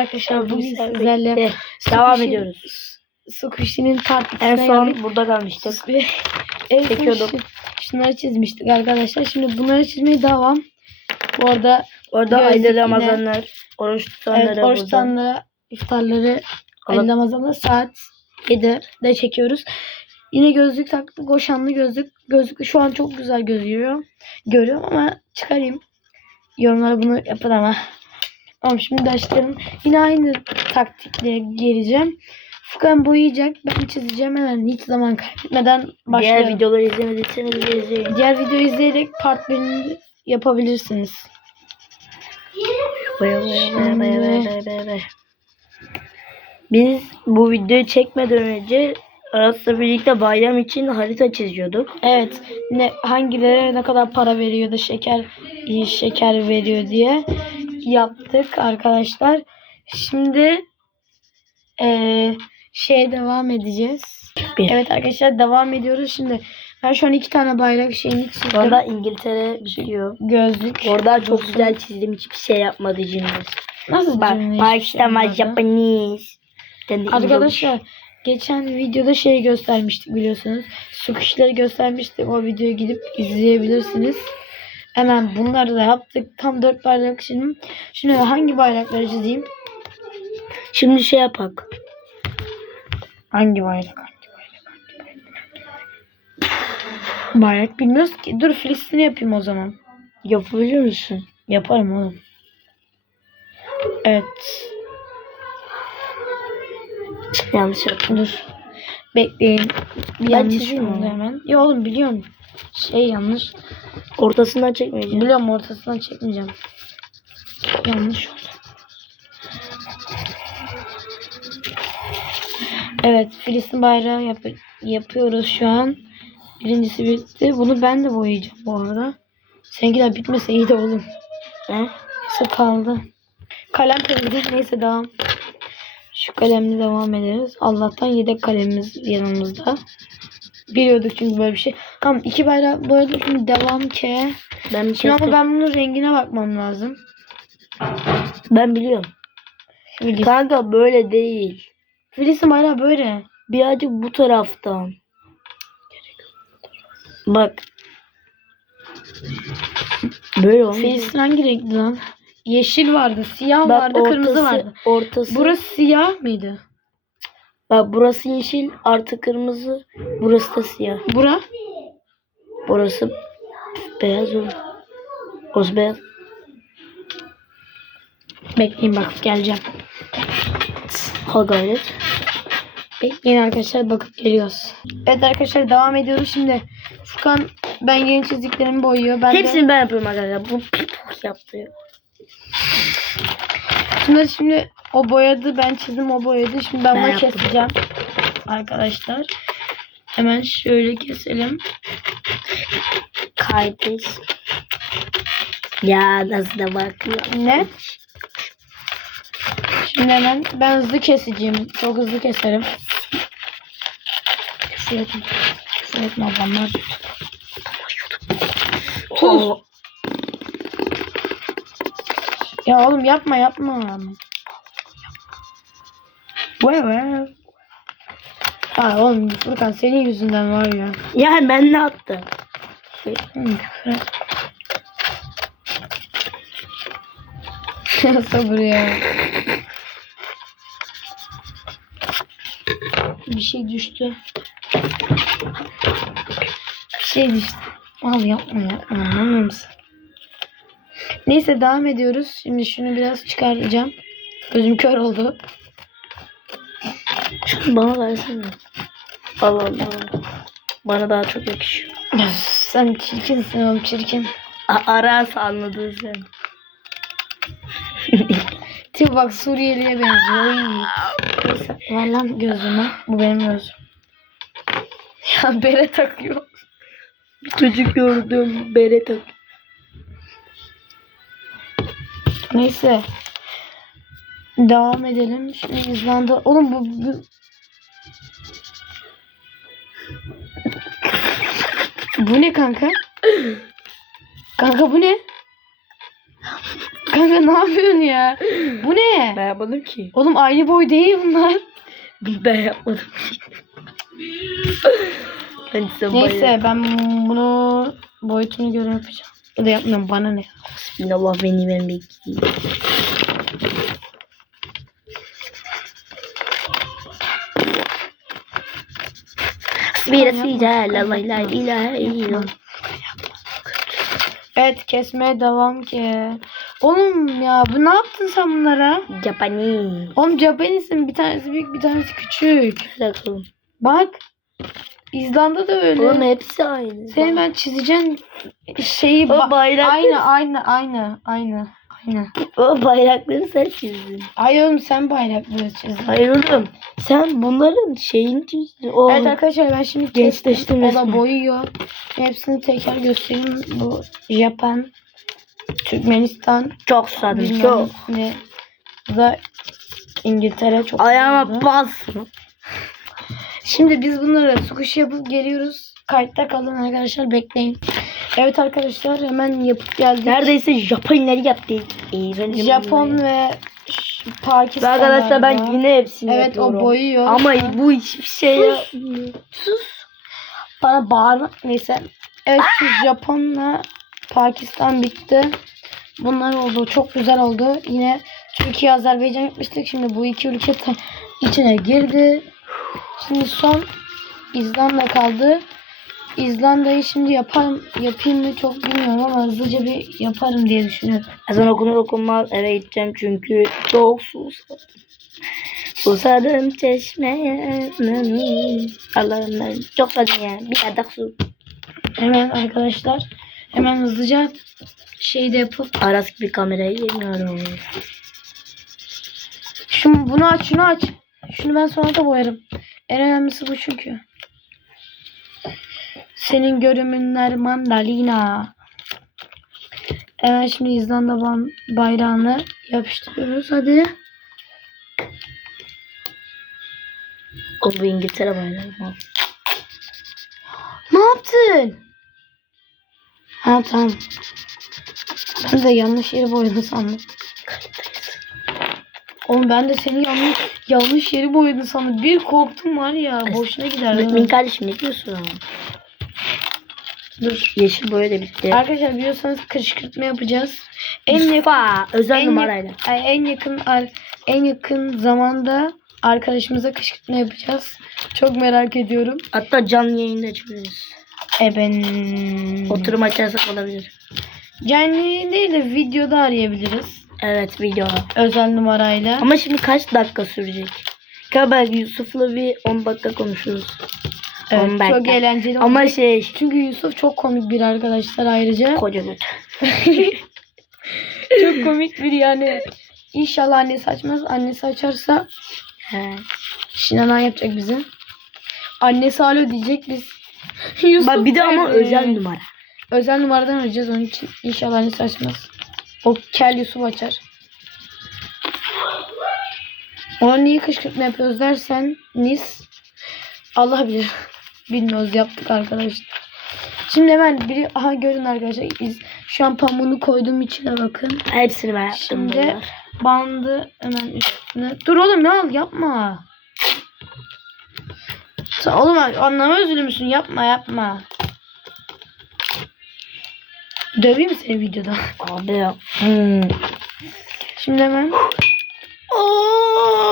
Arkadaşlar bugün sizlerle Devam ediyoruz. Squishy'nin part En son geldik. burada kalmıştık. En Çekiyorduk. şu- şunları çizmiştik arkadaşlar. Şimdi bunları çizmeye devam. Bu arada Orada ayda Ramazanlar, oruç tutanlara evet, oruç tutanlara iftarları Alıp... Ramazan'da saat 7'de çekiyoruz. Yine gözlük taktık. Goşanlı gözlük. Gözlük şu an çok güzel gözüküyor. Görüyorum ama çıkarayım. Yorumlara bunu yapın ama. Tamam şimdi başlayalım. Yine aynı taktikle geleceğim. Furkan boyayacak. Ben çizeceğim hemen. Hiç zaman kaybetmeden başlayalım. Diğer videoları izlemediyseniz de izleyin. Diğer videoyu izleyerek part 1'ini yapabilirsiniz. Baya baya baya baya baya baya. Biz bu videoyu çekmeden önce Aras'la birlikte bayram için harita çiziyorduk. Evet. Ne hangilere ne kadar para veriyor da şeker şeker veriyor diye yaptık arkadaşlar. Şimdi eee şeye devam edeceğiz. Bir. Evet arkadaşlar devam ediyoruz. Şimdi ben şu an iki tane bayrak şeyini çizdim. Orada İngiltere bitiyor. Gözlük. Orada çok güzel çizdim. Hiçbir şey yapmadı cimriz. Nasıl Bak, cümle bak işte my? Japanese. Arkadaşlar geçen videoda şey göstermiştik biliyorsunuz. Sukuşları göstermiştik. O videoyu gidip izleyebilirsiniz. Hemen bunları da yaptık. Tam dört bayrak şimdi. Şimdi hangi bayrakları çizeyim? Şimdi şey yapak. Hangi bayrak? Hangi bayrak? Hangi bayrak? Bayrak bilmiyoruz ki. Dur Filistin'i yapayım o zaman. Yapabilir misin? Yaparım oğlum. Evet. Yanlış yaptım. Dur. Bekleyin. Bir Ben yanlış çizeyim onu. hemen. Ya oğlum biliyorum. Şey yanlış. Ortasından çekmeyeceğim. Biliyorum ortasından çekmeyeceğim. Yanlış oldu. Evet Filistin bayrağı yap- yapıyoruz şu an. Birincisi bitti. Bunu ben de boyayacağım bu arada. Seninkiler bitmese iyi de oğlum. He? Neyse kaldı. Kalem temizlik neyse devam. Şu kalemle devam ederiz. Allah'tan yedek kalemimiz yanımızda. Biliyorduk çünkü böyle bir şey. Tamam iki bayrak boyadık. Şimdi devam ki. Ben bir şey Şimdi ama ben... bunun rengine bakmam lazım. ben biliyorum. Filis. Kanka böyle değil. Filis'in bayrağı böyle. Birazcık bu taraftan. Bak. Böyle olmuyor. Filis'in hangi renkti lan? Yeşil vardı, siyah Bak vardı, kırmızı vardı. Ortası. Burası siyah mıydı? Bak burası yeşil artı kırmızı. Burası da siyah. Bura? Burası beyaz olur. Orası beyaz. Bekleyin bak geleceğim. Ha gayret. Bekleyin arkadaşlar bakıp geliyoruz. Evet arkadaşlar devam ediyoruz şimdi. Furkan ben yeni çizdiklerimi boyuyor. Ben de Hepsini ben yapıyorum arkadaşlar. Bu yaptı. Şunları şimdi o boyadı ben çizdim o boyadı. Şimdi ben, Ben bunu keseceğim. Arkadaşlar. Hemen şöyle keselim. Kardeş. Ya nasıl da bakıyor. Ne? Şimdi hemen ben hızlı keseceğim. Çok hızlı keserim. Küfür etme. Küfür etme adamlar. Oo. Ya oğlum yapma yapma. Vay vay. Ha oğlum Furkan senin yüzünden var ya. Yani ben ne yaptım? Et. Ya Sabır ya. Bir şey düştü. Bir şey düştü. Al yapma yapma anlamıyor musun? Neyse devam ediyoruz. Şimdi şunu biraz çıkartacağım. Gözüm kör oldu. Bana versene. Allah Allah. Bana daha çok yakışıyor. Sen çirkinsin oğlum çirkin. A- Aras anladın sen. Tip bak Suriyeli'ye benziyor. Ver lan gözüme. Bu benim gözüm. Ya bere takıyor. Bir çocuk gördüm. Bere tak. Neyse. Devam edelim. Şimdi İzlanda. Oğlum bu, bu... bu ne kanka? Kanka bu ne? Kanka ne yapıyorsun ya? Bu ne? Ben yapmadım ki. Oğlum aynı boy değil bunlar. Ben yapmadım ki. Neyse ben bunu boyutunu göre yapacağım. Ya da yapmıyorum bana ne. Bismillah beni ben bekleyeyim. Birisiyle la la la ilahe illallah. Evet kesmeye devam ki. Oğlum ya bu ne yaptın sen bunlara? Japani. Oğlum Japanese'in bir tanesi büyük bir tanesi küçük. Bakalım. Bak. İzlanda da öyle. Oğlum hepsi aynı. Senin ben çizeceğim şeyi O ba- aynı aynı aynı aynı aynı. O bayrakları sen çizdin. Ay oğlum sen bayrakları çizdin. Hayır oğlum. Sen bunların şeyini çizdin. O Evet arkadaşlar ben şimdi Gençleştim. O da boyuyor. Hepsini tekrar göstereyim. Bu Japan, Türkmenistan, çok bilmem çok. ne. Da İngiltere çok Ayağıma bas. Şimdi biz bunları sukuş yapıp geliyoruz. Kayıtta kalın arkadaşlar bekleyin. Evet arkadaşlar hemen yapıp geldik. Neredeyse Japonları yaptık. Ee, Japon ve Pakistan. Arkadaşlar ben yine hepsini Evet yapıyorum. o boyuyor. Ama bu hiçbir şey Sus. yapmıyor. Bana bağırma. Neyse. Evet şu Japon'la Pakistan bitti. Bunlar oldu. Çok güzel oldu. Yine Türkiye, Azerbaycan yapmıştık. Şimdi bu iki ülke içine girdi. Şimdi son İzlanda kaldı. İzlanda'yı şimdi yaparım, yapayım mı çok bilmiyorum ama hızlıca bir yaparım diye düşünüyorum. Ezan okunur okunmaz eve gideceğim çünkü çok susadım. Susadım çeşmeye. Allah'ım ben çok susadım ya. Bir bardak su. Hemen arkadaşlar hemen hızlıca şey de yapıp Aras gibi kamerayı yemiyorum. Şunu bunu aç, şunu aç. Şunu ben sonra da boyarım. En önemlisi bu çünkü. Senin görümünler mandalina. Evet şimdi İzlanda bayrağını yapıştırıyoruz. Hadi. O bu İngiltere bayrağı. Ne yaptın? Ha tamam. Ben de yanlış yeri boyadı sandım. Oğlum ben de seni yanlış yanlış yeri boyadı sandım. Bir korktum var ya. Boşuna gider. Mümin kardeşim ne diyorsun ama? Dur. Yeşil boya da bitti. Arkadaşlar biliyorsanız kışkırtma yapacağız. En yakın özel en, numarayla. yak- ay, en yakın en yakın zamanda arkadaşımıza kışkırtma yapacağız. Çok merak ediyorum. Hatta canlı yayında açabiliriz. E ben Oturum açarsak olabilir. canlı yayın değil de videoda arayabiliriz. Evet video. Özel numarayla. Ama şimdi kaç dakika sürecek? Belki Yusuf'la bir 10 dakika konuşuruz. Evet, 10 dakika. çok eğlenceli. Ama olacak. şey çünkü Yusuf çok komik bir arkadaşlar ayrıca. koca göt. çok komik bir yani. İnşallah annesi açmaz. Annesi açarsa He. Şinanan yapacak bize. Annesi alo diyecek biz. Yusuf Bak bir de ama nerede? özel numara. Özel numaradan arayacağız onun için. İnşallah annesi açmaz. O kel Yusuf açar. Ona niye kışkırtma yapıyoruz dersen Nis Allah bilir. Bilmiyoruz yaptık arkadaşlar. Şimdi hemen biri aha görün arkadaşlar. İz, şu an pamuğunu koyduğum içine bakın. Hepsini ben yaptım. Şimdi bunlar. bandı hemen üstüne. Dur oğlum ne al yapma. Sen oğlum anlama üzülür müsün? Yapma yapma. Döveyim mi seni videoda? Abi ya. Hmm. Şimdi hemen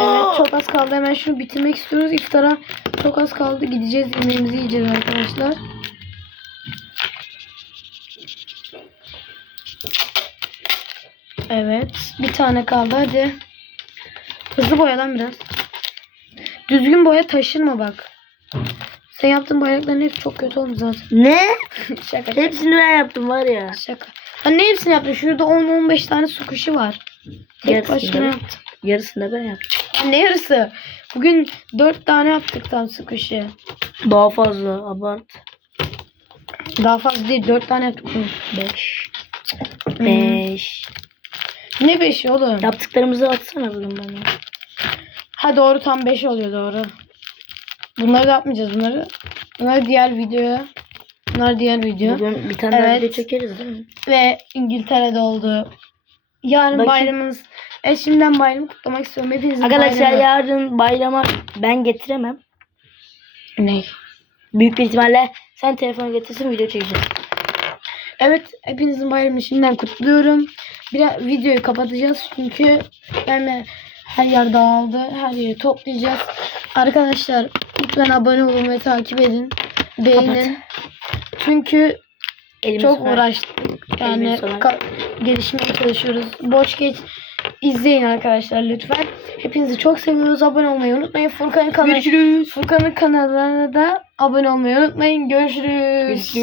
evet çok az kaldı. Hemen şunu bitirmek istiyoruz. İftara çok az kaldı. Gideceğiz yemeğimizi yiyeceğiz arkadaşlar. Evet. Bir tane kaldı. Hadi. Hızlı boya lan biraz. Düzgün boya taşırma bak. Sen yaptığın bayrakların hepsi çok kötü oldu zaten. Ne? şaka. Hepsini ben yaptım var ya. Şaka. Ha ne hepsini yaptın? Şurada 10-15 tane su kuşu var. Tek Yarısını başına ben- yaptın. Yarısını ben yaptım. Ha, Ne yarısı? Bugün 4 tane yaptık tam su kuşu. Daha fazla abart. Daha fazla değil 4 tane yaptık. 5. Hmm. 5. Ne 5'i oğlum? Yaptıklarımızı atsana bugün bana. Ha doğru tam 5 oluyor doğru. Bunları da yapmayacağız bunları. Bunlar diğer videoya. Bunlar diğer video. Bugün bir tane daha Evet. video çekeriz değil mi? Ve İngiltere'de oldu. Yarın Bakayım. bayramınız. E şimdiden bayramı kutlamak istiyorum. Hepinizin Arkadaşlar bayramı. yarın bayrama ben getiremem. Ne? Büyük bir ihtimalle sen telefonu getirsin video çekeceğiz. Evet hepinizin bayramını şimdiden kutluyorum. Biraz videoyu kapatacağız çünkü yani her yer dağıldı. Her yeri toplayacağız. Arkadaşlar lütfen abone olun ve takip edin. Beğenin. Çünkü Elimi çok sıkar. uğraştık. Yani gelişmeye çalışıyoruz. Boş geç izleyin arkadaşlar lütfen. Hepinizi çok seviyoruz. Abone olmayı unutmayın. Furkan'ın kanalı Görüşürüz. Furkan'ın kanalına da abone olmayı unutmayın. Görüşürüz. Görüşürüz.